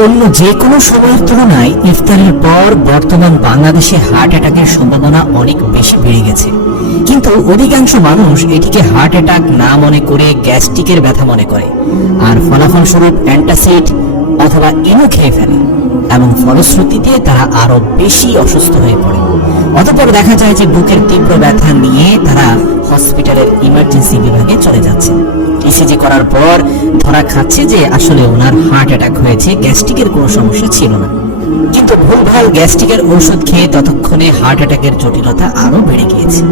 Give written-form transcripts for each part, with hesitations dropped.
অন্য যে কোনো সময়ের তুলনায় ইফতারের পর বর্তমান বাংলাদেশে হার্ট অ্যাটাকের সম্ভাবনা অনেক বেশি বেড়ে গেছে। কিন্তু অধিকাংশ মানুষ এটিকে হার্ট অ্যাটাক না মনে করে গ্যাস্ট্রিকের ব্যথা মনে করে, আর ফলাফলস্বরূপ অ্যান্টাসিড অথবা ইনো খেয়ে ফেলে এবং ফলশ্রুতিতে তারা আরো বেশি অসুস্থ হয়ে পড়ে। অতঃপর দেখা যায় যে বুকের তীব্র ব্যথা নিয়ে তারা হসপিটালের ইমার্জেন্সি বিভাগে চলে যাচ্ছে। ইসিজি করার পর ধরা খাচ্ছে যে আসলে ওনার হার্ট অ্যাটাক হয়েছে, গ্যাস্ট্রিকের কোনো সমস্যা ছিল না। কিন্তু ভুলভাল গ্যাস্ট্রিকের ঔষধ খেয়ে ততক্ষণে হার্ট অ্যাটাকের জটিলতা আরো বেড়ে গিয়েছে।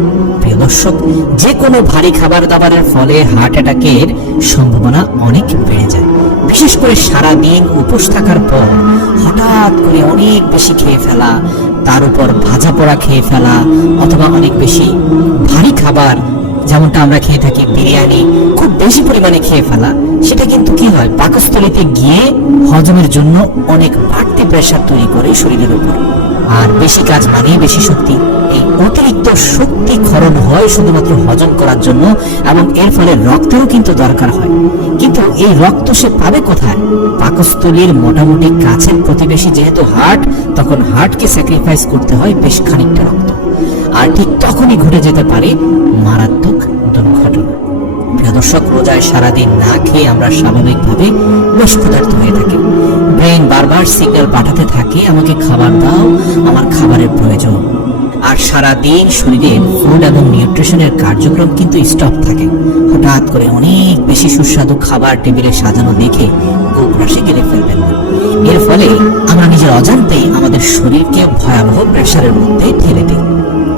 প্রিয় দর্শক, যে কোনো ভারী খাবার দাবারের ফলে হার্ট অ্যাটাকের সম্ভাবনা অনেক বেড়ে যায়। বিশেষ করে সারাদিন উপোস থাকার পর হঠাৎ করে অনেক বেশি খেয়ে ফেলা, তার উপর ভাজা পোড়া খেয়ে ফেলা, অথবা অনেক বেশি ভারী খাবার যেমনটা আমরা খেয়ে থাকি বিরিয়ানি খুব বেশি পরিমাণে খেয়ে ফেলা, সেটা কিন্তু কি হয়, পাকস্থলীতে গিয়ে হজমের জন্য অনেক বাড়তি প্রেসার তৈরি করে শরীরের উপর। আর বেশি কাজ মানে বেশি শক্তি। এই অতিরিক্ত শক্তি ক্ষরণ হয় শুধুমাত্র হজম করার জন্য, এবং এর ফলে রক্তেরও কিন্তু দরকার হয়। কিন্তু এই রক্ত সে পাবে কোথায়? পাকস্থলীর মোটামুটি কাছের প্রতিবেশী যেহেতু হার্ট, তখন হার্টকে স্যাক্রিফাইস করতে হয় বেশ খানিকটা রক্ত। আর ঠিক তখনই ঘটে যেতে পারে মারাত্মক দুর্ঘটনা। প্রিয় দর্শক, রোজায় সারাদিন না খেয়ে আমরা স্বাভাবিকভাবে বেশ ক্ষুধার্ত হয়ে থাকি। ব্রেন বারবার সিগন্যাল পাঠাতে থাকে, আমাকে খাবার দাও, আমার খাবারের প্রয়োজন। আর সারাদিন শরীরের ফুড এবং নিউট্রিশনের কার্যক্রম কিন্তু স্টপ থাকে। হঠাৎ করে অনেক বেশি সুস্বাদু খাবার টেবিলে সাজানো দেখে গোগ্রাসে গেলে ফেলবেন না। এর ফলে আমরা নিজের অজান্তেই আমাদের শরীরকে ভয়াবহ প্রেসারের মধ্যে ঠেলে দিই।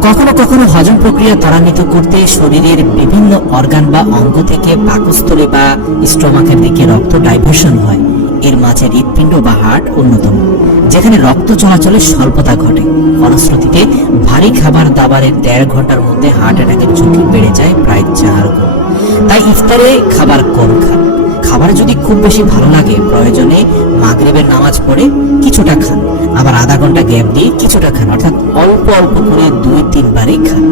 কখনো কখনো হজম প্রক্রিয়া ত্বরান্বিত করতে শরীরের বিভিন্ন অর্গান বা অঙ্গ থেকে পাকস্থলী বা স্টোমাকের দিকে রক্ত ডাইভার্সন হয়। এর মাঝে হৃৎপিণ্ড বা হার্ট অন্যতম, যেখানে রক্ত চলাচলের স্বল্পতা ঘটে। ফলশ্রুতিতে ভারী খাবার দাবারের 1.5 ঘন্টার মধ্যে হার্ট অ্যাটাকের ঝুঁকি বেড়ে যায় প্রায় 4 গুণ। তাই ইফতারে খাবার কম খান। খাবার যদি খুব বেশি ভালো লাগে, প্রয়োজনে মাগরিবের নামাজ পড়ে কিছুটা খান, আবার আধা ঘন্টা গ্যাপ দিয়ে কিছুটা খান, অর্থাৎ অল্প অল্প করে 2-3 বারে খান।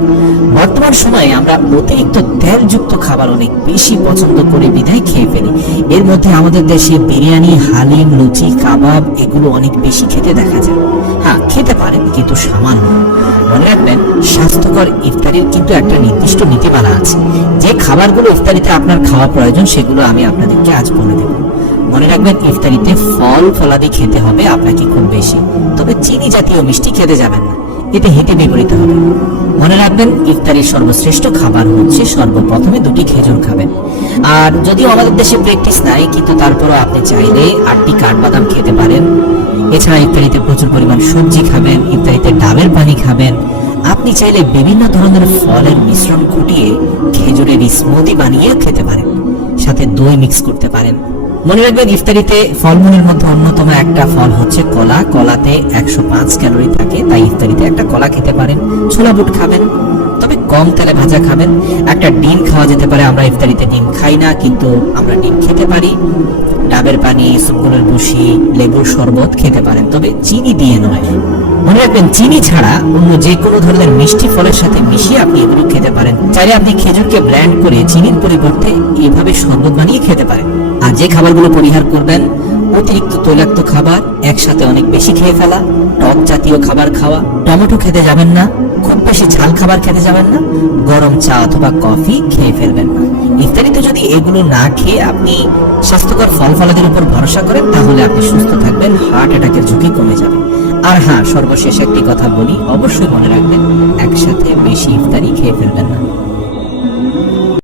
বর্তমান সময়ে আমরা অতিরিক্ত তেলযুক্ত খাবার অনেক বেশি পছন্দ করে বিধায় খেয়ে ফেলি। এর মধ্যে আমাদের দেশে বিরিয়ানি, হালিম, লুচি, কাবাব এগুলো অনেক বেশি খেতে দেখা যায়। হ্যাঁ, খেতে পারেন, কিন্তু সামান্য। মনে রাখবেন, স্বাস্থ্যকর ইফতারির কিন্তু একটা নির্দিষ্ট নীতিমালা আছে। যে খাবারগুলো ইফতারিতে আপনার খাওয়া প্রয়োজন সেগুলো আমি আপনাদেরকে আজ বলে দেব। মনে রাখবেন, ইফতারিতে ফল ফলাদি খেতে হবে আপনাকে খুব বেশি, তবে চিনি জাতীয় মিষ্টি খেতে যাবেন না, এতে হিতে বিপরীত হবে। মনে রাখবেন, ইফতারির সর্বশ্রেষ্ঠ খাবার হচ্ছে সর্বপ্রথমে 2টি খেজুর খাবেন। আর যদিও আমাদের দেশে প্র্যাকটিস নাই, কিন্তু তারপরও আপনি চাইলে 8টি কাঠবাদাম খেতে পারেন। এছাড়া ইফতারিতে প্রচুর পরিমাণ সবজি খাবেন, ইফতারিতে ডাবের পানি খাবেন। আপনি চাইলে বিভিন্ন ধরনের ফলের মিশ্রণ ঘটিয়ে খেজুরের স্মুদি বানিয়ে খেতে পারেন, সাথে দই মিক্স করতে পারেন। মনে রাখবেন, ইফতারিতে ফলমূলের মধ্যে অন্যতম একটা ফল হচ্ছে কলা। কলাতে 105 ক্যালোরি থাকে, তাই ইফতারিতে একটা কলা খেতে পারেন। ছোলা বুট খাবেন, তবে কম তেলে ভাজা খাবেন। একটা ডিম খাওয়া যেতে পারে। আমরা ইফতারিতে ডিম খাই না, কিন্তু আমরা ডিম খেতে পারি। ডাবের পানি, সুকুরের ভুসি, লেবুর শরবত খেতে পারেন, তবে চিনি দিয়ে নয়। মনে রাখবেন, চিনি ছাড়া অন্য যে কোনো ধরনের মিষ্টি ফলের সাথে মিশিয়ে আপনি এগুলো খেতে পারেন। চাইলে আপনি খেজুরকে ব্লেন্ড করে চিনির পরিবর্তে এভাবে শরবত বানিয়ে খেতে পারেন। আর যে খাবারগুলো পরিহার করবেন, অতিরিক্ত তৈলাক্ত খাবার, একসাথে অনেক বেশি খেয়ে ফেলা, টক জাতীয় খাবার খাওয়া, টমেটো খেতে যাবেন না, খুব বেশি ঝাল খাবার খেতে যাবেন না, গরম চা অথবা কফি খেয়ে ফেলবেন না। ইফতারিতে যদি এগুলো না খেয়ে আপনি স্বাস্থ্যকর ফল ফলাদের উপর ভরসা করেন, তাহলে আপনি সুস্থ থাকবেন, হার্ট অ্যাটাকের ঝুঁকি কমে যাবে। আর হ্যাঁ, সর্বশেষ একটি কথা বলি, অবশ্যই মনে রাখবেন, একসাথে বেশি ইফতারি খেয়ে ফেলবেন না।